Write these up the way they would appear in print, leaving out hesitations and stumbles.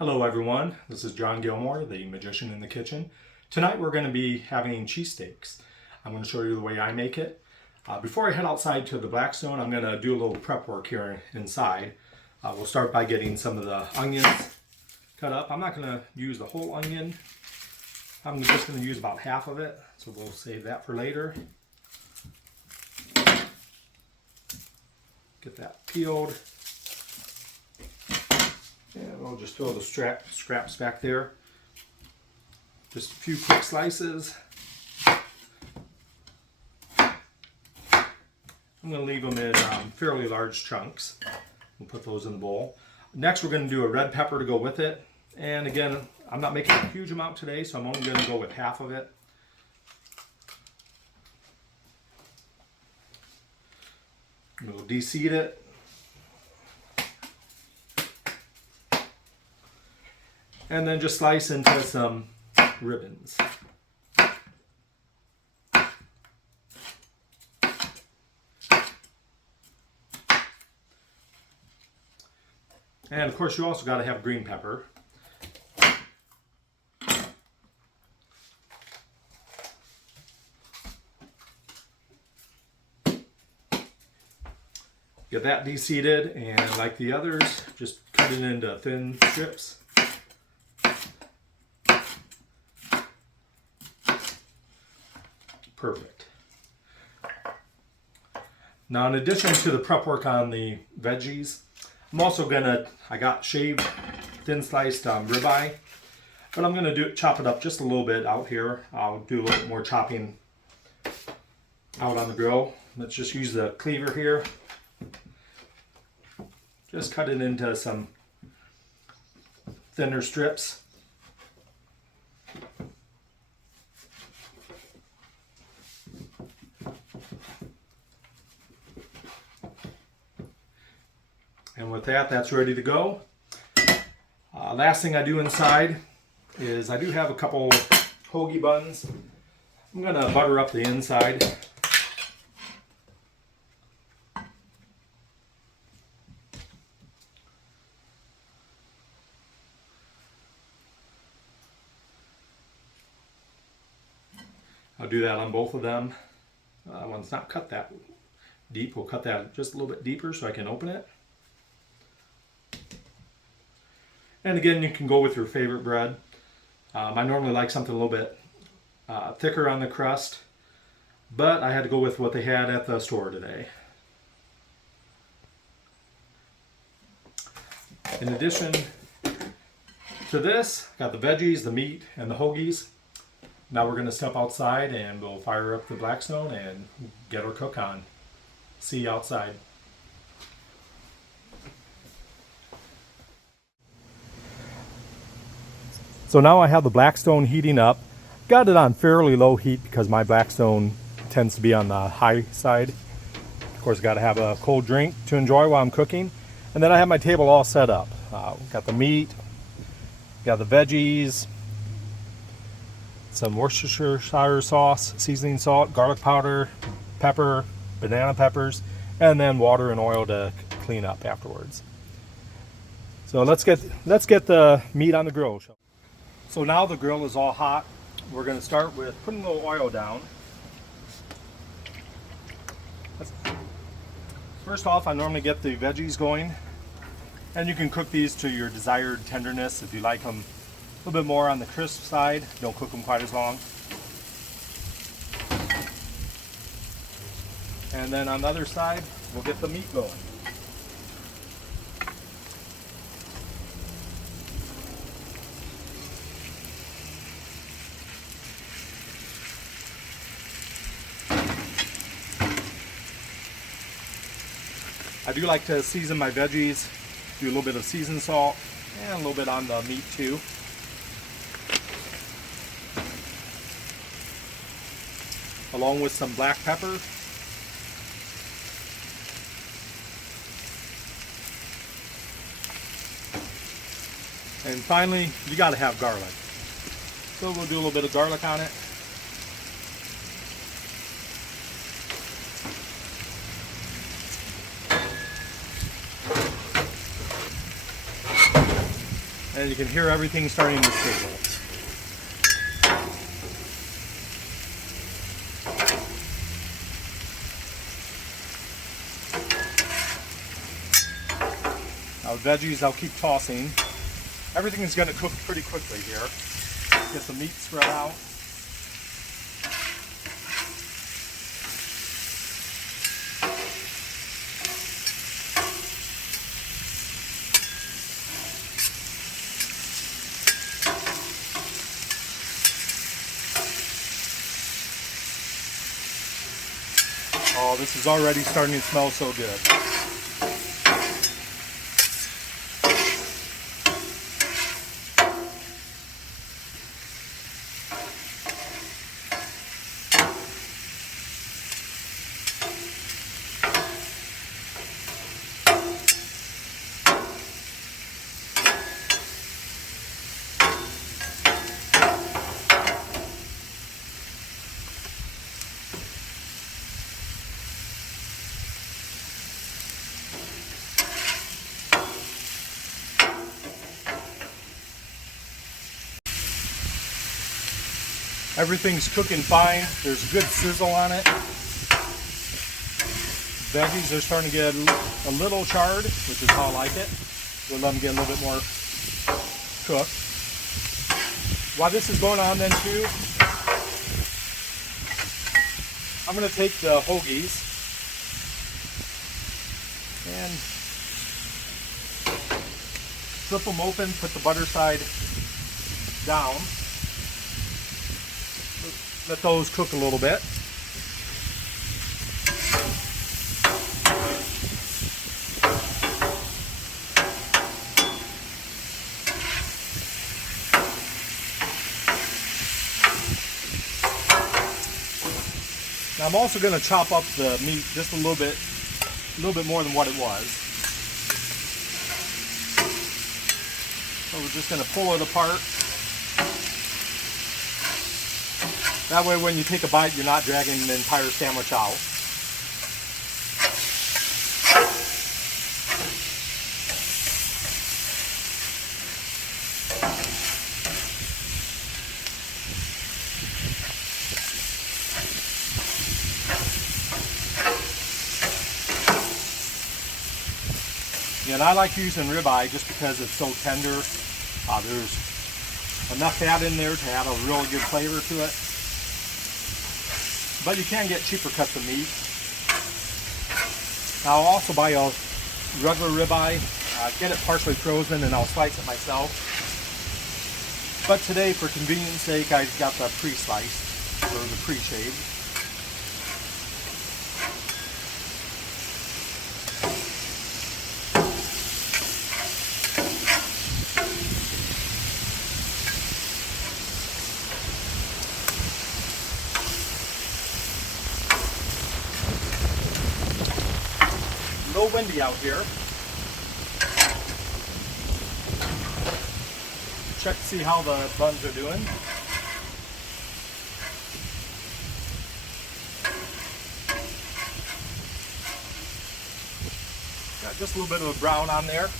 Hello everyone, this is John Gilmore, the magician in the kitchen. Tonight we're going to be having cheesesteaks. I'm going to show you the way I make it. Before I head outside to the Blackstone, I'm going to do a little prep work here inside. We'll start by getting some of the onions cut up. I'm not going to use the whole onion. I'm just going to use about half of it, so we'll save that for later. Get that peeled. And we'll just throw the scraps back there. Just a few quick slices. I'm going to leave them in fairly large chunks. We'll put those in the bowl. Next we're going to do a red pepper to go with it. And again, I'm not making a huge amount today, so I'm only going to go with half of it. We'll de-seed it. And then just slice into some ribbons. And of course you also got to have green pepper. Get that de-seeded, and like the others, just cut it into thin strips. Perfect. Now, in addition to the prep work on the veggies, I'm also I got shaved, thin sliced ribeye, but I'm gonna chop it up just a little bit out here. I'll do a little bit more chopping out on the grill. Let's just use the cleaver here. Just cut it into some thinner strips. And with that, that's ready to go. Last thing I do inside is I do have a couple hoagie buns. I'm going to butter up the inside. I'll do that on both of them. One's not cut that deep. We'll cut that just a little bit deeper so I can open it. And again, you can go with your favorite bread. I normally like something a little bit thicker on the crust, but I had to go with what they had at the store today. In addition to this, got the veggies, the meat, and the hoagies. Now we're going to step outside and we'll fire up the Blackstone and get our cook on. See you outside. So now I have the Blackstone heating up. Got it on fairly low heat because my Blackstone tends to be on the high side. Of course, got to have a cold drink to enjoy while I'm cooking. And then I have my table all set up. Got the meat, got the veggies, some Worcestershire sauce, seasoning salt, garlic powder, pepper, banana peppers, and then water and oil to clean up afterwards. So let's get the meat on the grill. So now the grill is all hot. We're going to start with putting a little oil down. First off, I normally get the veggies going, and you can cook these to your desired tenderness. If you like them a little bit more on the crisp side, don't cook them quite as long. And then on the other side, we'll get the meat going. I do like to season my veggies, do a little bit of seasoned salt, and a little bit on the meat too. Along with some black pepper. And finally, you got to have garlic. So we'll do a little bit of garlic on it. and you can hear everything starting to sizzle. Now veggies I'll keep tossing. Everything is going to cook pretty quickly here. Get the meat spread out. Oh, this is already starting to smell so good. Everything's cooking fine. There's good sizzle on it. Veggies are starting to get a little charred, which is how I like it. We'll let them get a little bit more cooked. While this is going on then too, I'm going to take the hoagies and flip them open, put the butter side down. Let those cook a little bit. Now I'm also going to chop up the meat just a little bit more than what it was. So we're just going to pull it apart. That way when you take a bite, you're not dragging the entire sandwich out. And I like using ribeye just because it's so tender. There's enough fat in there to add a really good flavor to it. But you can get cheaper cuts of meat. I'll also buy a regular ribeye, get it partially frozen, and I'll slice it myself. But today, for convenience sake, I got the pre-sliced, or the pre-shaved. A little windy out here. Check to see how the buns are doing. Got just a little bit of a brown on there.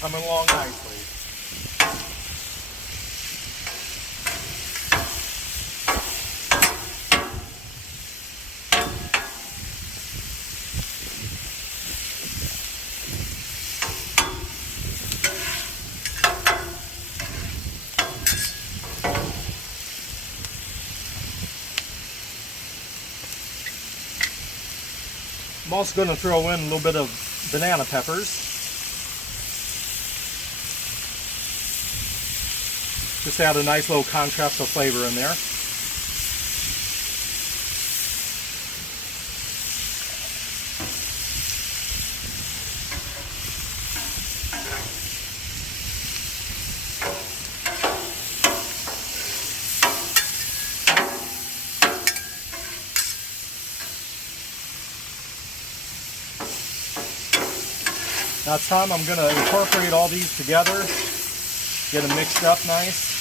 Coming along nicely. I'm also going to throw in a little bit of banana peppers. Just add a nice little contrast of flavor in there. Now it's time I'm going to incorporate all these together, get them mixed up nice.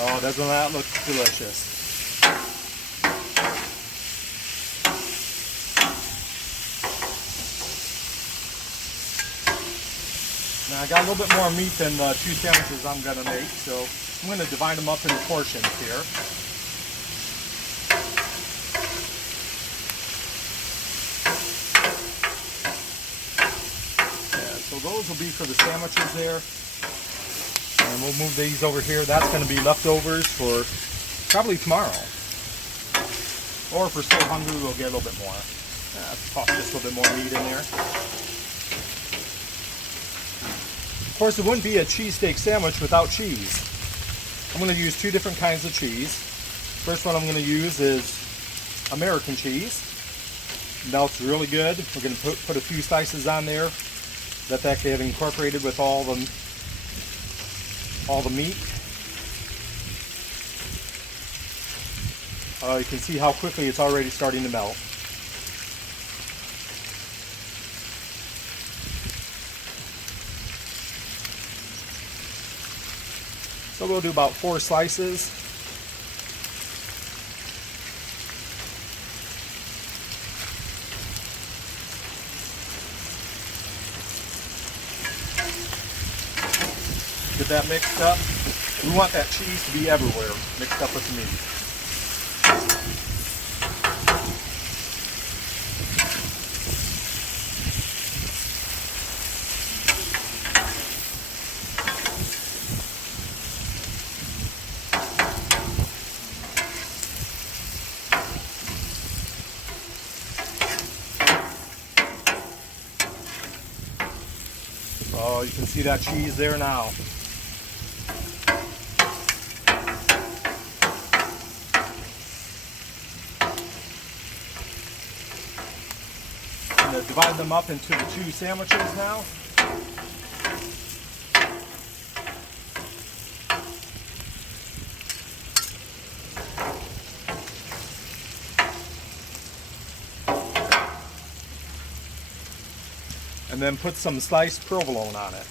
Oh, doesn't that look delicious? Now I got a little bit more meat than the 2 sandwiches I'm going to make, so I'm going to divide them up into portions here. Yeah, so those will be for the sandwiches there. And we'll move these over here. That's going to be leftovers for probably tomorrow. Or if we're still hungry, we'll get a little bit more. Toss just a little bit more meat in there. Of course, it wouldn't be a cheesesteak sandwich without cheese. I'm going to use 2 different kinds of cheese. First one I'm going to use is American cheese. Melts really good. We're going to put a few slices on there. Let that get incorporated with all the meat. You can see how quickly it's already starting to melt. So we'll do about 4 slices. Get that mixed up. We want that cheese to be everywhere, mixed up with the meat. Oh, you can see that cheese there now. I'm going to divide them up into the 2 sandwiches now. And then put some sliced provolone on it.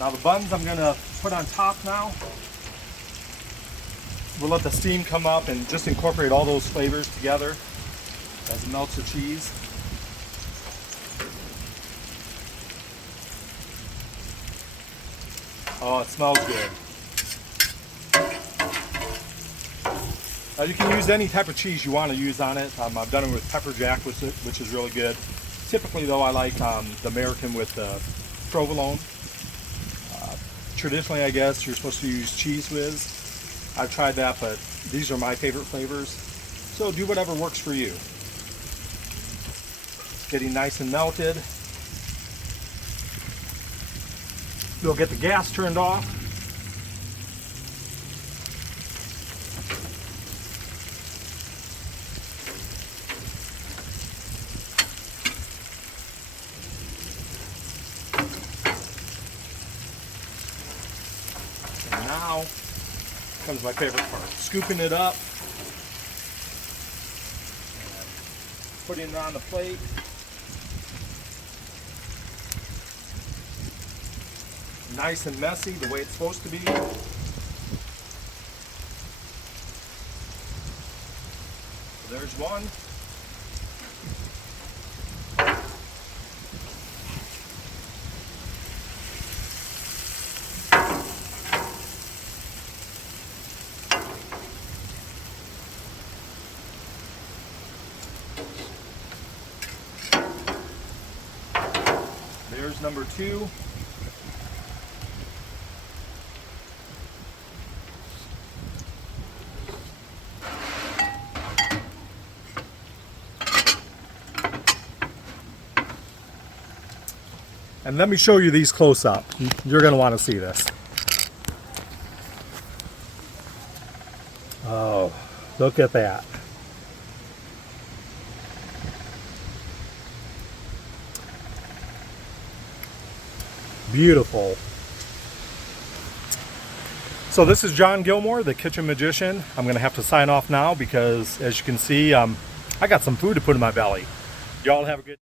Now the buns I'm going to put on top now. We'll let the steam come up and just incorporate all those flavors together as it melts the cheese. Oh, it smells good. You can use any type of cheese you want to use on it. I've done it with pepper jack, which is really good. Typically though, I like the American with provolone. Traditionally, I guess, you're supposed to use Cheese Whiz. I've tried that, but these are my favorite flavors. So do whatever works for you. Getting nice and melted. We'll get the gas turned off. And now comes my favorite part, scooping it up, putting it on the plate. Nice and messy, the way it's supposed to be. So there's one. There's number 2. And let me show you these close up. You're going to want to see this. Oh, look at that. Beautiful. So this is John Gilmore, the Kitchen Magician. I'm going to have to sign off now because, as you can see, I got some food to put in my belly. Y'all have a good